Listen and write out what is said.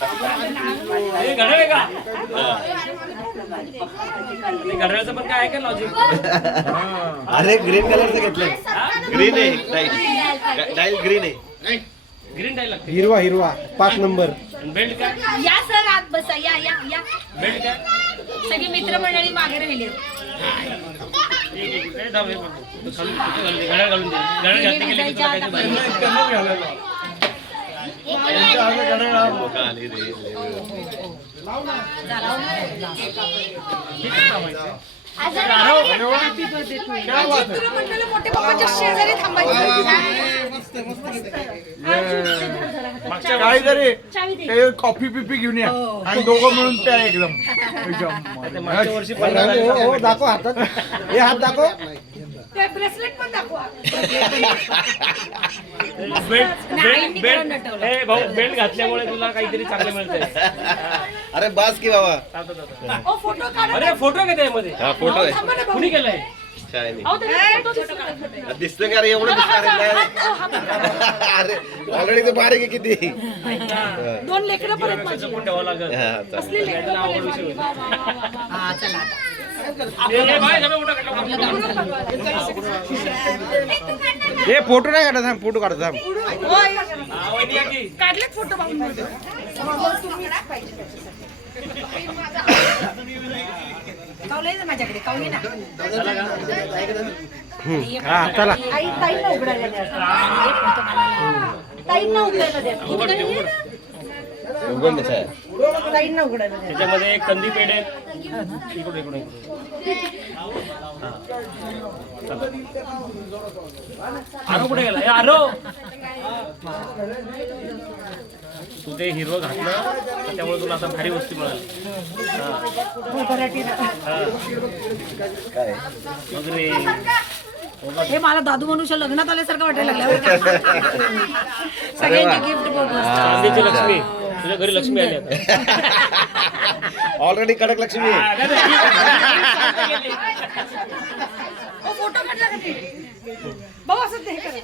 घड्याळ का घड्याळचं पण काय आहे का लॉजिक? अरे ग्रीन कलरचं घेतलंय. ग्रीन आहे डायल ग्रीन आहे. ग्रीन डायल लागते. हिरवा हिरवा 5 नंबर. बेल्ट काय? या सर आत बसा या या या बेल्ट काय? सगळी मित्रमंडळी मागे राहिली घड्याळ घालून दे. घड्याळ घातले गेले की तुला काहीतरी बाहेर. आली रे. मित्रमंडळ मोठे पप्पाच्या शेजारी थांबायचे. काहीतरी कॉफी पिपी घेऊन या आणि दोघं मिळून प्या एकदम. मागच्या वर्षी हो दाखव हातात. हे हात दाखव. ते ब्रेसलेट पण दाखवा. बेल्ट घातल्यामुळे तुला काहीतरी चांगलं मिळतंय. अरे बास की बाबा. ओ फोटो काढा. अरे फोटो का त्यामध्ये? हा फोटो आहे. थांबा ना भाऊ. कुणी केलाय? शायनी. अहो, त्याच्यात फोटो दिसतोय. दिसतोय का रे एवढं दिसणार आहे? अरे ऑलरेडी ते बारीक आहे किती. दोन लेकरं परत माझी. त्याचं पण ठेवावं लागेल. हा, चालेल. असली लेकरं आवड परत विषय माझी. होईल. वा, वा, वा, वा, वा. हा, चला. हे फोटो नाही काढत थांब, फोटो काढत थांब. होय. काढलेत फोटो बाबून. कावले ना माझ्याकडे कावले ना. हा चला. आई ताईंना उघडायला द्या. ताईंना उघडायला द्या. उघड आहे. ताईंना उघडायला द्या. त्याच्यामध्ये कंदी पेढे इकडे इकडे आरो कुठे गेला? आरो तू ते हिरवं घातलं त्यामुळे तुला आता भारी वस्तू मिळाली. काय मग रे हे मला दादू मनुष्य लग्नात आल्यासारखं वाटायला लागलं. सगळ्यांचे गिफ्ट चांदीची लक्ष्मी तुझ्या घरी लक्ष्मी आली आता. ऑलरेडी कडक लक्ष्मी आहे. फोटो काढला का ते? भाऊ असं ते हे करा.